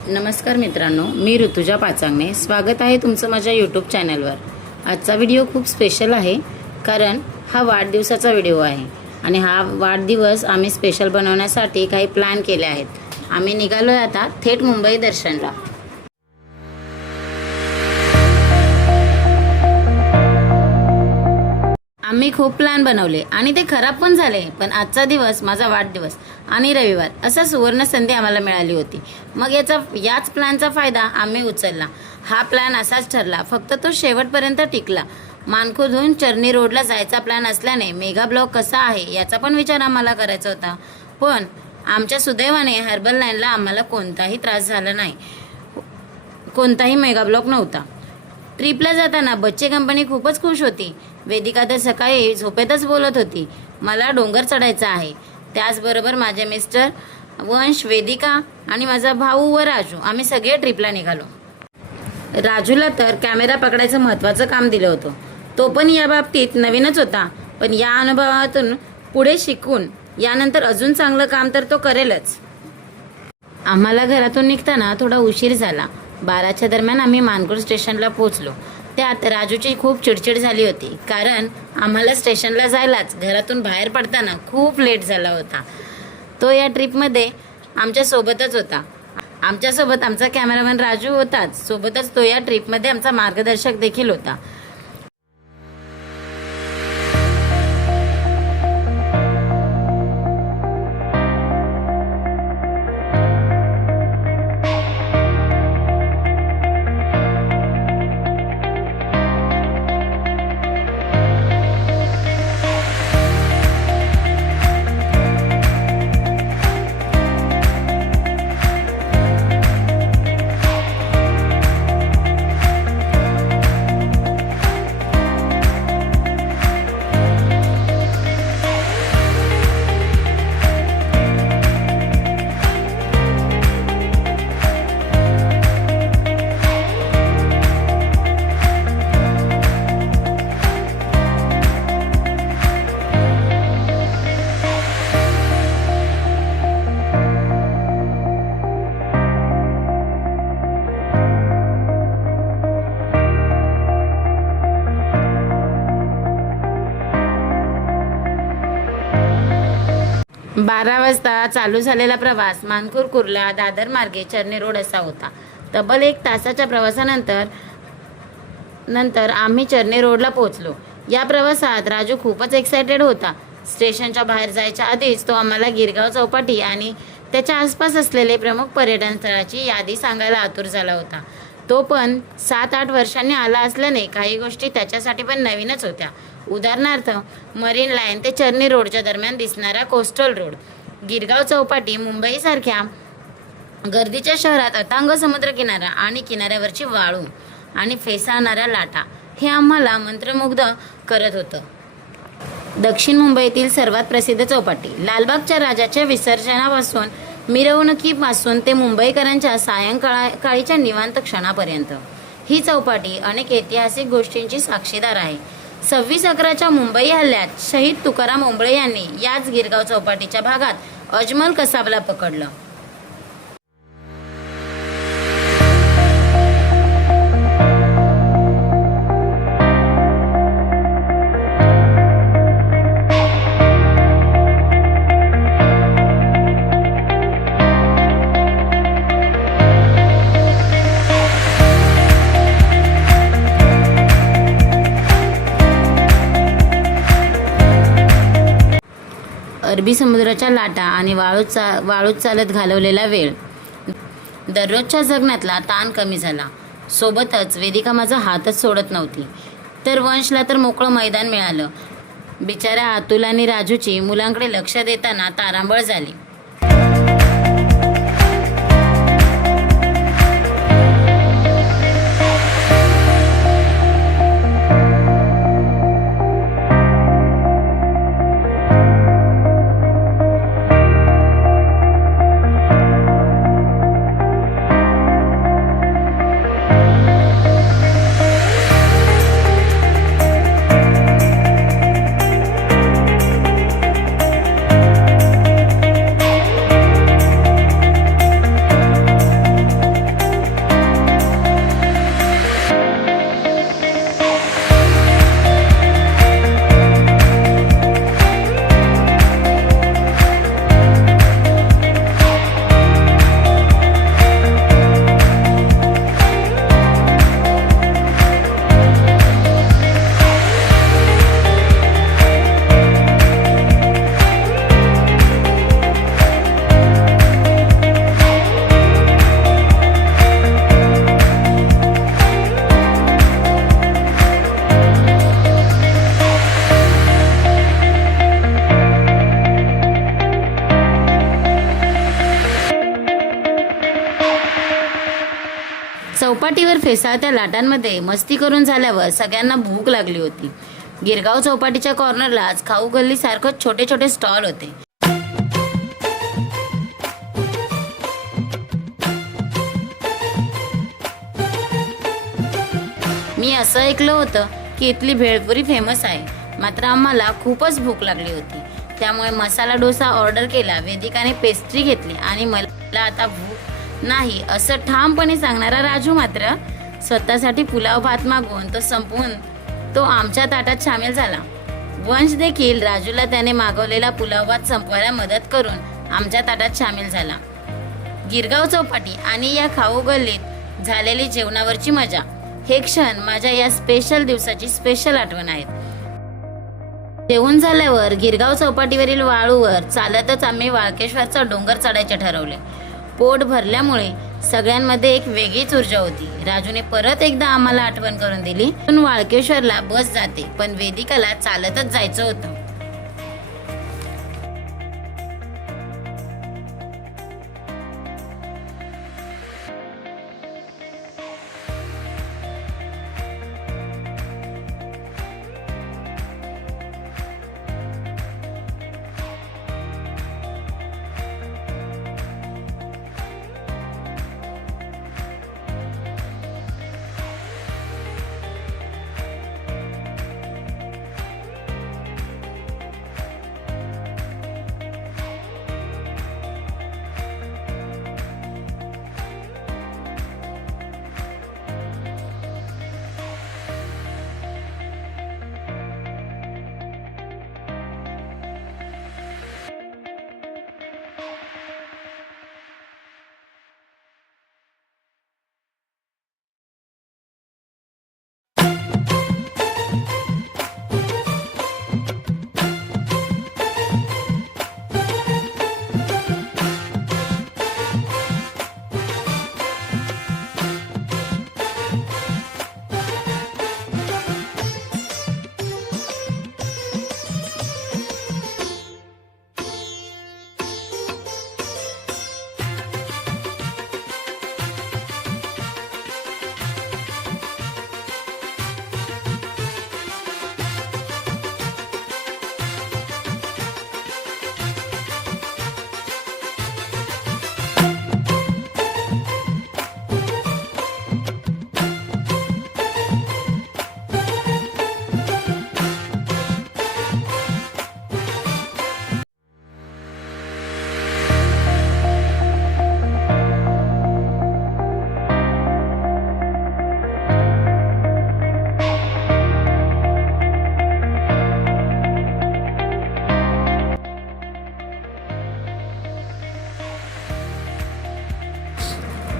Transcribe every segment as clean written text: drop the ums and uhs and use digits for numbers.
नमस्कार मित्रांनो, मी ऋतुजा पाचांगणे स्वागत आहे तुमचं माझ्या यूट्यूब चॅनलवर। आजचा व्हिडिओ खूप स्पेशल आहे कारण हा वाढदिवसाचा व्हिडिओ आहे आणि हा वाढदिवस आम्ही स्पेशल बनवण्यासाठी काही प्लॅन केले आहेत। आम्ही निघालोय आता थेट मुंबई दर्शनला। आम्ही खूप प्लॅन बनवले आणि ते खराब पण झाले, पण आजचा दिवस माझा वाढदिवस आणि रविवार असा सुवर्ण संधी आम्हाला मिळाली होती। मग याच प्लॅनचा फायदा आम्ही उचलला। हा प्लॅन असाच ठरला, फक्त तो शेवटपर्यंत टिकला। मानखुर्दहून चर्नी रोडला जायचा प्लॅन असल्याने मेगा ब्लॉक कसा आहे याचा पण विचार आम्हाला करायचा होता, पण आमच्या सुदैवाने हर्बल लाईनला आम्हाला कोणताही त्रास झाला नाही, कोणताही मेगा ब्लॉक नव्हता। ट्रिपला जाताना बच्चे कंपनी खूपच खुश होती। वेदिका तर सकाळी झोपेतच बोलत होती, मला डोंगर चढायचा आहे। त्याचबरोबर माझे मिस्टर, वंश, वेदिका आणि माझा भाऊ व राजू आम्ही सगळे ट्रिपला निघालो। राजूला तर कॅमेरा पकडायचं महत्त्वाचं काम दिलं होतं। तो पण या बाबतीत नवीनच होता, पण या अनुभवातून पुढे शिकून यानंतर अजून चांगलं काम तर तो करेलच। आम्हाला घरातून निघताना थोडा उशीर झाला। 12च्या दरम्यान आम्ही मानखुर्द स्टेशनला पोहोचलो। त्यात राजूची खूप चिडचिड झाली होती कारण आम्हाला स्टेशनला जायलाच घरातून बाहेर पडताना खूप लेट झाला होता। तो या ट्रिपमध्ये आमच्यासोबतच होता। आमच्यासोबत आमचा कॅमेरामॅन राजू होताच, सोबतच तो या ट्रिपमध्ये आमचा मार्गदर्शक देखील होता। बारा वाजता चालू झालेला प्रवास मानखुर्द कुर्ला दादर मार्गे चर्नी रोड असा होता। तब्बल 1 तासाच्या प्रवासानंतर आम्ही चर्नी रोडला पोहोचलो। या प्रवासात राजू खूपच एक्सायटेड होता। स्टेशनच्या बाहेर जायच्या आधीच तो आम्हाला गिरगाव चौपाटी आणि त्याच्या आसपास असलेले प्रमुख पर्यटन स्थळाची यादी सांगायला आतुर झाला होता। तो पण 7-8 वर्षांनी आला असल्याने काही गोष्टी त्याच्यासाठी पण नवीनच होत्या। उदाहरणार्थ मरीन लाईन ते चर्नी रोडच्या दरम्यान दिसणारा कोस्टल रोड, गिरगाव चौपाटी, मुंबईसारख्या गर्दीच्या शहरात अथांग समुद्रकिनारा आणि किनाऱ्यावरची वाळू आणि फेसाळणाऱ्या लाटा हे आम्हाला मंत्रमुग्ध करत होतं। दक्षिण मुंबईतील सर्वात प्रसिद्ध चौपाटी, लालबागच्या राजाच्या विसर्जनापासून मिरवणुकीपासून ते मुंबईकरांच्या सायंकाळीच्या निवांत क्षणापर्यंत ही चौपाटी अनेक ऐतिहासिक गोष्टींची साक्षीदार आहे। 26/11च्या मुंबई हल्ल्यात शहीद तुकाराम ओंबळे यांनी याच गिरगाव चौपाटीच्या भागात अजमल कसाबला पकडलं। अरबी समुद्राच्या लाटा आणि वाळूत चालत घालवलेला वेळ, दररोजच्या जगण्यातला ताण कमी झाला। सोबतच वेदिका माझा हातच सोडत नव्हती, तर वंशला तर मोकळं मैदान मिळालं। बिचाऱ्या अतुल आणि राजूची मुलांकडे लक्ष देताना तारांबळ झाली। चौपाटीवर फेसाळत्या लाटांमध्ये मस्ती करून झाल्यावर सगळ्यांना भूक लागली होती. गिरगाव चौपाटीच्या कॉर्नरलाच खाऊ गल्लीसारखं छोटे छोटे स्टॉल होते. मी असं ऐकलं होतं की इथली भेळपुरी फेमस आहे. मात्र आम्हाला खूपच भूक लागली होती, त्यामुळे मसाला डोसा ऑर्डर केला. वेदिकाने पेस्ट्री घेतली आणि मला आता भूक नाही असं ठामपणे सांगणारा राजू मात्र स्वतःसाठी पुलाव भात मागवून तो संपवून तो आमच्या ताटात सामील झाला. वंश देखील राजूला त्याने मागवलेला पुलाव भात संपवायला मदत करून आमच्या ताटात सामील झाला. गिरगाव चौपाटी आणि या खाऊ गल्लीत झालेली जेवणावरची मजा हे क्षण माझ्या या स्पेशल दिवसाची स्पेशल आठवण आहेत. जेवण झाल्यावर गिरगाव चौपाटीवरील वाळूवर चालतच आम्ही वाळकेश्वरचा डोंगर चढायचे ठरवले. पोट भरल्यामुळे सगळ्यांमध्ये एक वेगळीच ऊर्जा होती. राजूने परत एकदा आम्हाला आठवण करून दिली, पण वाळकेश्वरला बस जाते, पण वेदिकाला चालतच जायचं होतं.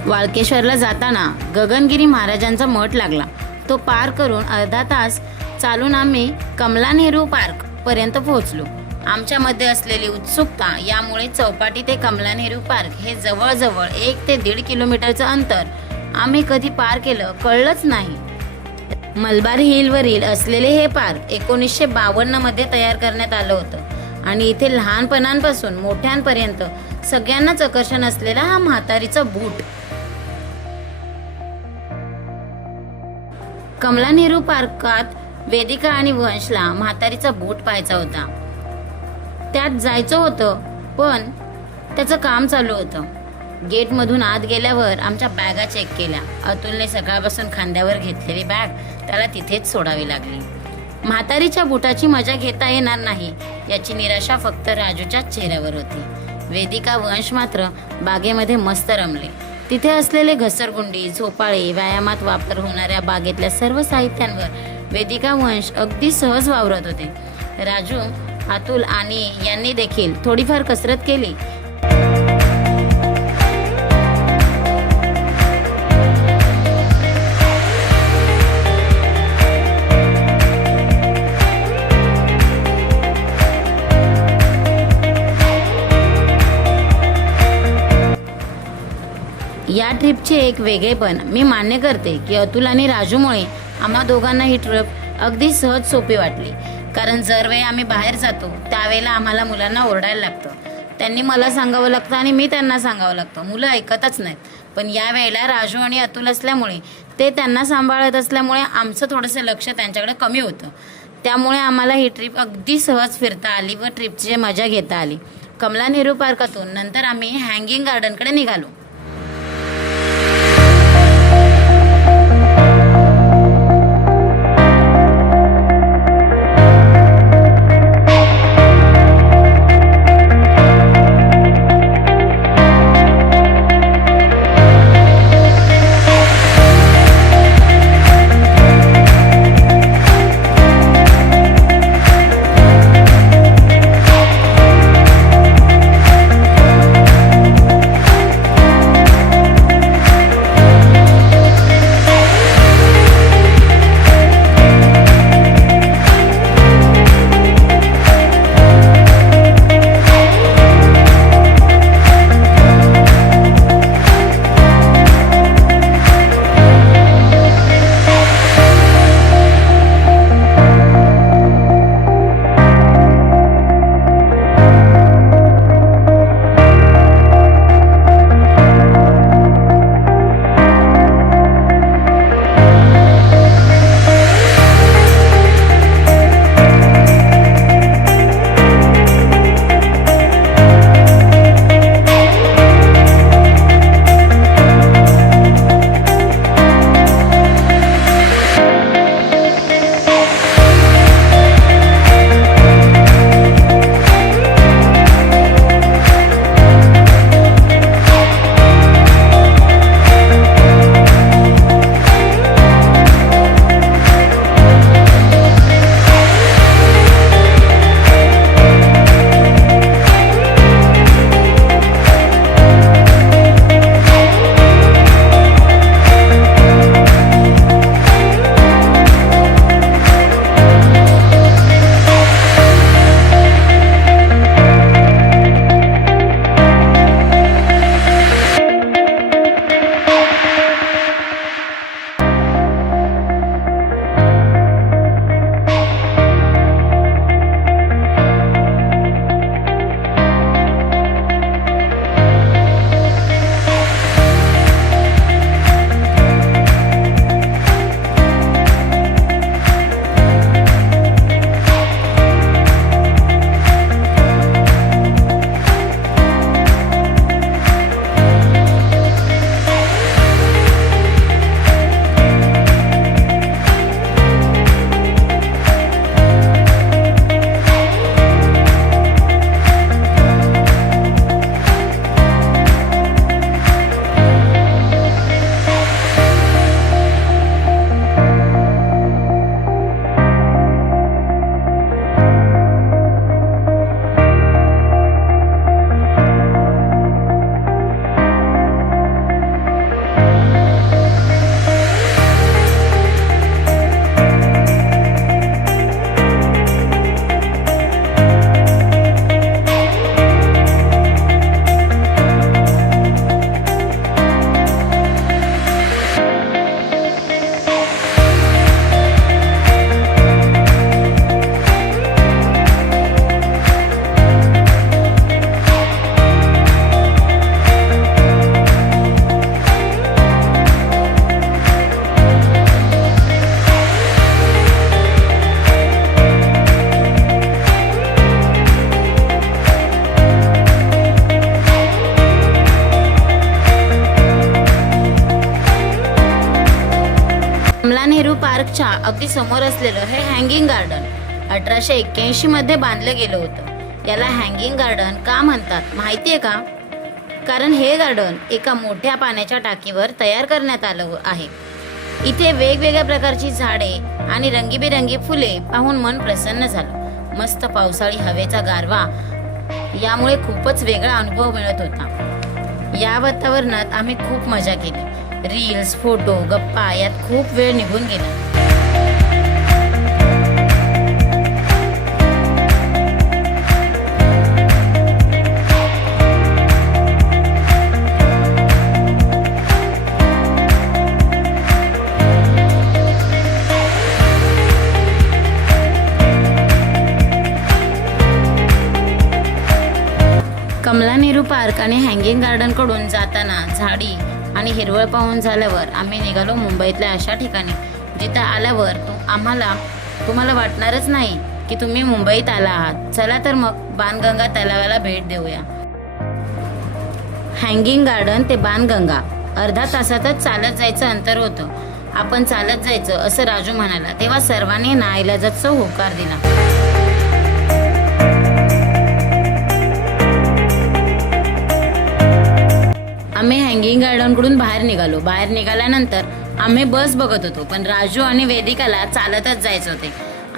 वाळकेश्वरला जाताना गगनगिरी महाराजांचा मठ लागला. तो पार करून अर्धा तास चालून आम्ही कमला नेहरू पार्क पर्यंत पोहोचलो. आमच्यामध्ये असलेली उत्सुकता यामुळे चौपाटी ते कमला नेहरू पार्क हे जवळजवळ 1 ते 1.5 किलोमीटरचं अंतर आम्ही कधी पार केलं कळलंच नाही. मलबार हिलवरील असलेले हे पार्क 1952 मध्ये तयार करण्यात आलं होतं आणि इथे लहानपणांपासून मोठ्यांपर्यंत सगळ्यांनाच आकर्षण असलेला हा म्हातारीचा बूट. कमला नेहरू पार्कात वेदिका आणि वंशला म्हातारीचा बूट पाहायचा होता. त्यात जायचं होतं, पण त्याचं काम चालू होतं. गेटमधून आत गेल्यावर आमच्या बॅगा चेक केल्या. अतुलने सकाळपासून खांद्यावर घेतलेली बॅग त्याला तिथेच सोडावी लागली. म्हातारीच्या बुटाची मजा घेता येणार नाही याची निराशा फक्त राजूच्या चेहऱ्यावर होती. वेदिका वंश मात्र बागेमध्ये मस्त रमले. तिथे असलेले घसरगुंडी, झोपाळे, व्यायामात वापर होणाऱ्या बागेतल्या सर्व साहित्यांवर वेदिका वंश अगदी सहज वावरत होते. राजू, अतुल आणि यांनी देखील थोडीफार कसरत केली. या ट्रिपचे एक वेगळेपण मी मान्य करते की अतुल आणि राजूमुळे आम्हा दोघांना ही ट्रिप अगदी सहज सोपी वाटली. कारण जर वेळी आम्ही बाहेर जातो त्यावेळेला आम्हाला मुलांना ओरडायला लागतं. त्यांनी मला सांगावं लागतं आणि मी त्यांना सांगावं लागतं. मुलं ऐकतच नाहीत. पण या वेळेला राजू आणि अतुल असल्यामुळे ते त्यांना सांभाळत असल्यामुळे आमचं थोडंसं लक्ष त्यांच्याकडे कमी होतं. त्यामुळे आम्हाला ही ट्रिप अगदी सहज फिरता आली व ट्रिपची मजा घेता आली. कमला नेहरू पार्कातून नंतर आम्ही हँगिंग गार्डनकडे निघालो. पार्कच्या अगदी समोर असलेलं हे हँगिंग गार्डन 1881 मध्ये बांधलं गेलं होतं. याला हँगिंग गार्डन का म्हणतात माहितीये का? कारण हे गार्डन एका मोठ्या पाण्याच्या टाकीवर तयार करण्यात आलं आहे. इथे वेगवेगळ्या प्रकारची झाडे आणि रंगीबेरंगी फुले पाहून मन प्रसन्न झालं. मस्त पावसाळी हवेचा गारवा यामुळे खूपच वेगळा अनुभव मिळत होता. या वातावरणात आम्ही खूप मजा केली. रील्स, फोटो, गप्पा यात खूप वेळ निघून गेला. कमला नेहरू पार्क आणि हँगिंग गार्डनकडून जाताना झाडी आणि हिरवळ पाहून झाल्यावर आम्ही निघालो मुंबईतल्या अशा ठिकाणी जिथं आल्यावर तुम्हाला वाटणारच नाही की तुम्ही मुंबईत आला आहात. चला तर मग बाणगंगा तलावाला भेट देऊया. हँगिंग गार्डन ते बाणगंगा अर्धा तासातच चालत जायचं अंतर होतं. आपण चालत जायचं असं राजू म्हणाला तेव्हा सर्वांनी नाईलाजाचा होकार दिला. आम्ही हँगिंग गार्डनकडून बाहेर निघालो. बाहेर निघाल्यानंतर आम्ही बस बघत होतो, पण राजू आणि वेदिकाला चालतच जायचं होते.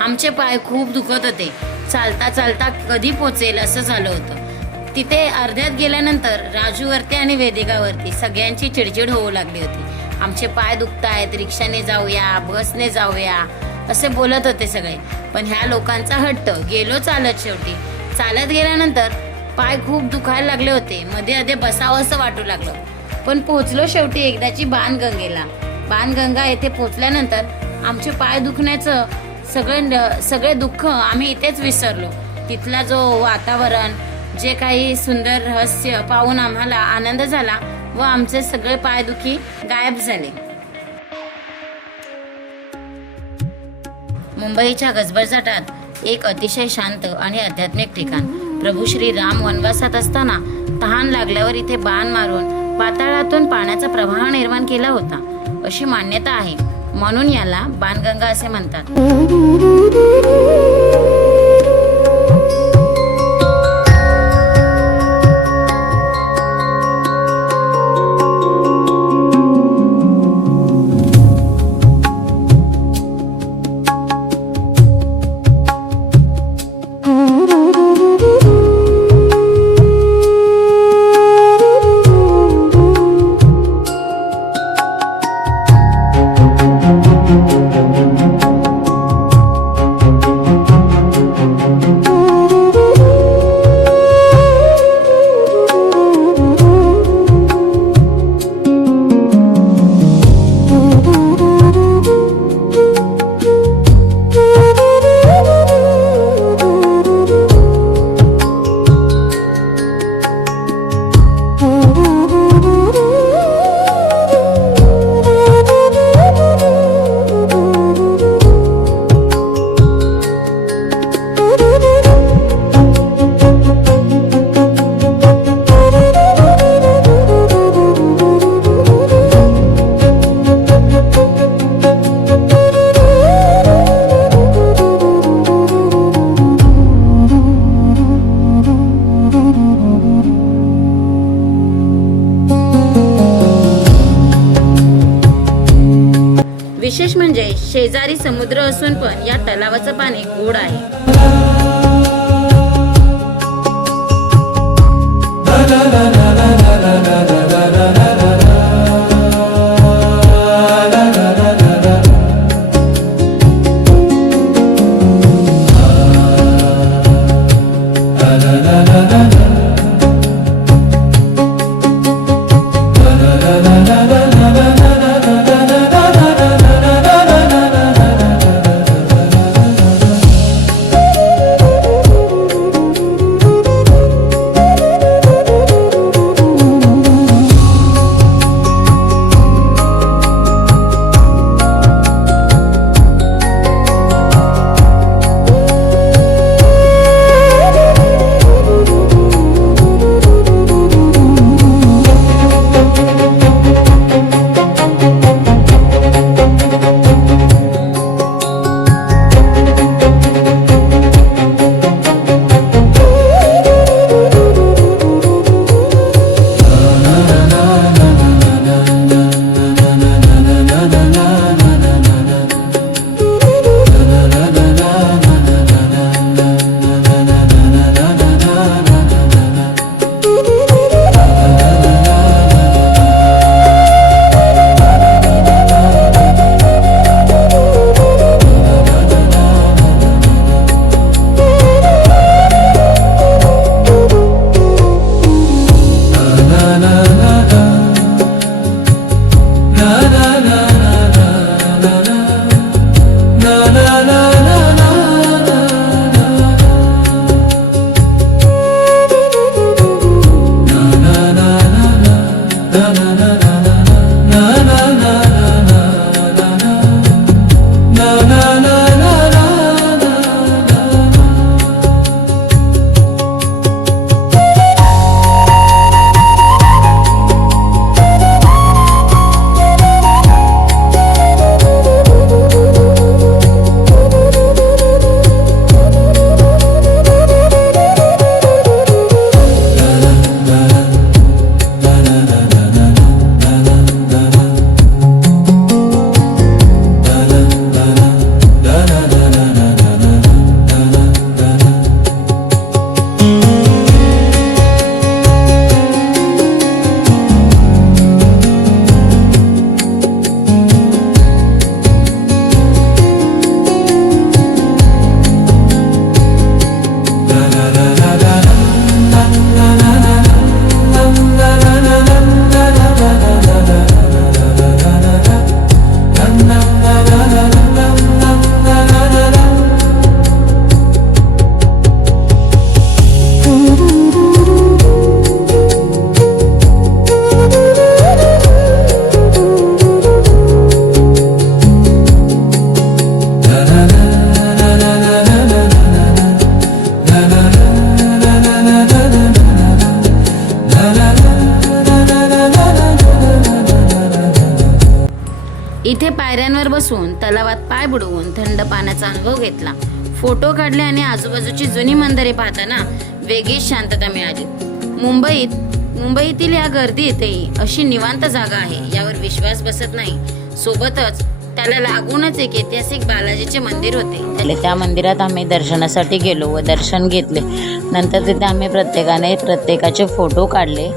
आमचे पाय खूप दुखत होते. चालता चालता कधी पोचेल असं झालं होतं. तिथे अर्ध्यात गेल्यानंतर राजूवरती आणि वेदिकावरती सगळ्यांची चिडचिड होऊ लागली होती. आमचे पाय दुखतायत, रिक्षाने जाऊया, बसने जाऊया असे बोलत होते सगळे. पण ह्या लोकांचा हट्ट. गेलो चालत. शेवटी चालत गेल्यानंतर पाय खूप दुखायला लागले होते. मध्ये अधे बसावं असं वाटू लागलं. पण पोहोचलो शेवटी एकदाची बाणगंगेला. बाणगंगा येथे पोहोचल्यानंतर आमचे पाय दुखण्याचं सगळे दुःख आम्ही इथेच विसरलो. तिथला जो वातावरण, जे काही सुंदर रहस्य पाहून आम्हाला आनंद झाला व आमचे सगळे पायदुखी गायब झाले. मुंबईच्या गजबजाटात एक अतिशय शांत आणि आध्यात्मिक ठिकाण. प्रभू श्री राम वनवासात असताना तहान लागल्यावर इथे बाण मारून पाताळातून पाण्याचा प्रवाह निर्माण केला होता अशी मान्यता आहे. म्हणून याला बाणगंगा असे म्हणतात. विशेष म्हणजे शेजारी समुद्र असून पण या तलावाचं पाणी गोड आहे. na na na na इथे पायऱ्यांवर बसून तलावात पाय बुडवून थंड पाण्याचा अनुभव घेतला, फोटो काढले आणि आजूबाजूची जुनी मंदिरे पाहताना वेगळीच शांतता मिळाली. मुंबईतील या गर्दीतही अशी निवांत जागा आहे यावर विश्वास बसत नाही. सोबतच त्याला लागूनच एक ऐतिहासिक बालाजीचे मंदिर होते. त्या मंदिरात आम्ही दर्शनासाठी गेलो व दर्शन घेतले. नंतर तिथे आम्ही प्रत्येकाने प्रत्येकाचे फोटो काढले.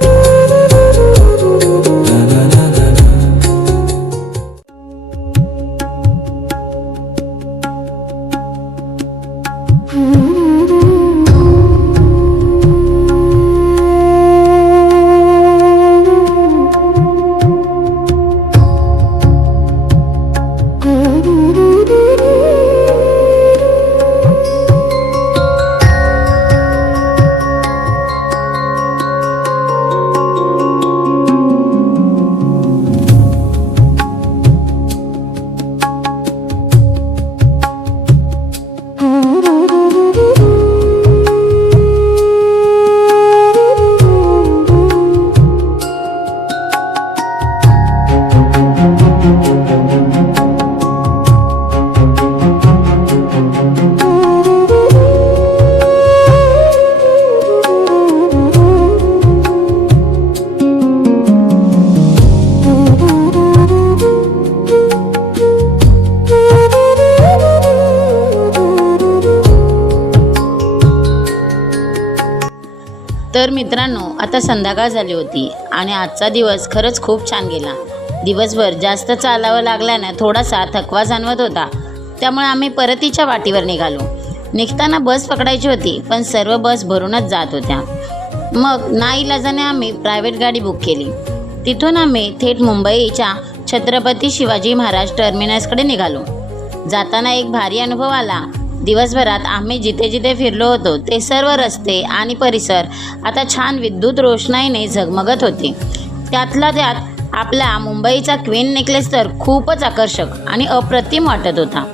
तर मित्रांनो, आता संध्याकाळ झाली होती आणि आजचा दिवस खरंच खूप छान गेला. दिवसभर जास्त चालावं लागल्याने थोडासा थकवा जाणवत होता. त्यामुळे आम्ही परतीच्या वाटेवर निघालो. निघताना बस पकडायची होती, पण सर्व बस भरूनच जात होत्या. मग नाईलाजाने आम्ही प्रायव्हेट गाडी बुक केली. तिथून आम्ही थेट मुंबईच्या छत्रपती शिवाजी महाराज टर्मिनसकडे निघालो. जाताना एक भारी अनुभव आला. दिवसभरात आम्ही जिथे जिथे फिरलो होतो ते सर्व रस्ते आणि परिसर आता छान विद्युत रोषणाईने झगमगत होते. त्यातला त्यात आपला मुंबईचा क्वीन नेकलेस तर खूपच आकर्षक आणि अप्रतिम वाटत होता.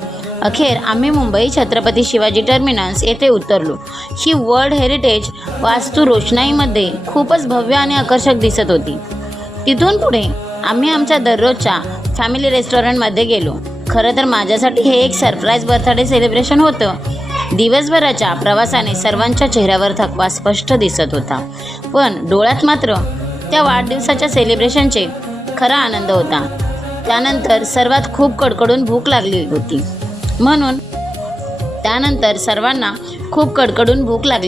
अखेर आम्ही मुंबई छत्रपती शिवाजी टर्मिनस येथे उतरलो. ही वर्ल्ड हेरिटेज वास्तू रोषणाईमध्ये खूपच भव्य आणि आकर्षक दिसत होती. तिथून पुढे आम्ही आमच्या दररोजच्या फॅमिली रेस्टॉरंटमध्ये गेलो. खरं तर माझ्यासाठी हे एक सरप्राईज बर्थडे सेलिब्रेशन होतं. दिवसभराच्या प्रवासाने सर्वांच्या चेहऱ्यावर थकवा स्पष्ट दिसत होता, पण डोळ्यात मात्र त्या वाढदिवसाच्या सेलिब्रेशनचे खरा आनंद होता. त्यानंतर खूप कडकडून भूक लागली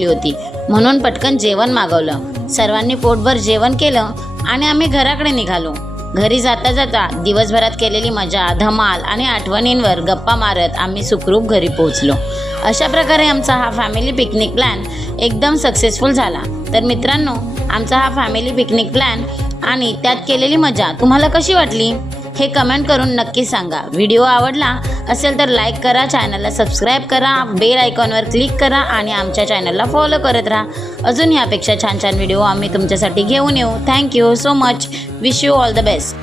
होती म्हणून पटकन जेवण मागवलं. सर्वांनी पोटभर जेवण केलं आणि आम्ही घराकडे निघालो. घरी जाता जाता दिवसभरात केलेली मजा, धमाल आणि आठवणींवर गप्पा मारत आम्ही सुखरूप घरी पोहोचलो. अशा प्रकारे आमचा हा फॅमिली पिकनिक प्लॅन एकदम सक्सेसफुल झाला. तर मित्रांनो, आमचा हा फॅमिली पिकनिक प्लॅन आणि त्यात केलेली मजा तुम्हाला कशी वाटली हे कमेंट करून नक्की सांगा. व्हिडिओ आवडला असेल तर लाईक करा, चॅनलला सबस्क्राईब करा, बेल आयकॉनवर क्लिक करा आणि आमच्या चॅनलला फॉलो करत राहा. अजून यापेक्षा छान छान व्हिडिओ आम्ही तुमच्यासाठी घेऊन येऊ. Thank you so much. Wish you all the best.